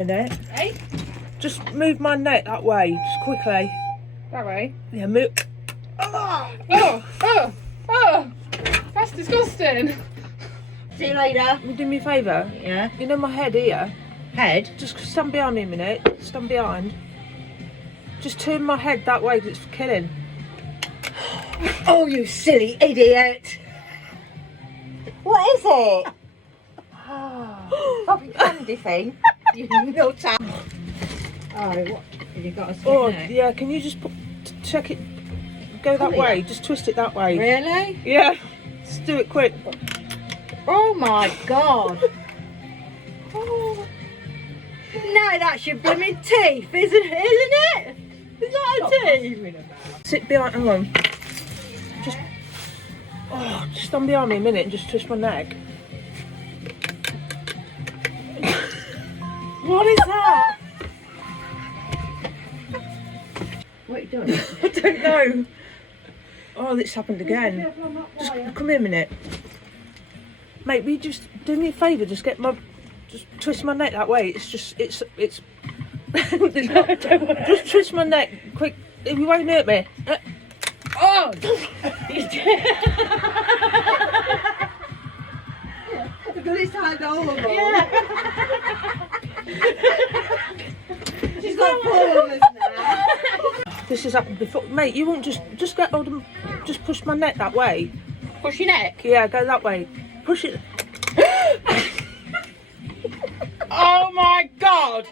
Minute. Hey? Just move my neck that way, just quickly. That way. Yeah, move. Oh! That's disgusting. See you later. Will you do me a favour? Yeah. You know my head here? Head? Just stand behind me a minute. Stand behind. Just turn my head that way, 'cause it's killing. Oh, you silly idiot. What is it? Probably candy thing. You nutter. Oh, what? Have you got a Oh, neck? yeah, can you just check it? Go that Pull it. way, just twist it that way. Really? Yeah, just do it quick. Oh my god. Oh. No, that's your blooming teeth, isn't it? Is that a teeth? Sit behind, hang on. Just stand behind me a minute and just twist my neck. What is that? What are you doing? I don't know. Oh, this happened again. Just come here a minute. Mate, will you just do me a favour? Just twist my neck that way. It's just twist my neck quick. You won't hurt me. Oh! I've got his hand all over. Yeah. She's got four of us now. This has happened before. Mate, you won't just get hold of, just push my neck that way. Push your neck. Yeah, go that way. Push it. Oh my god!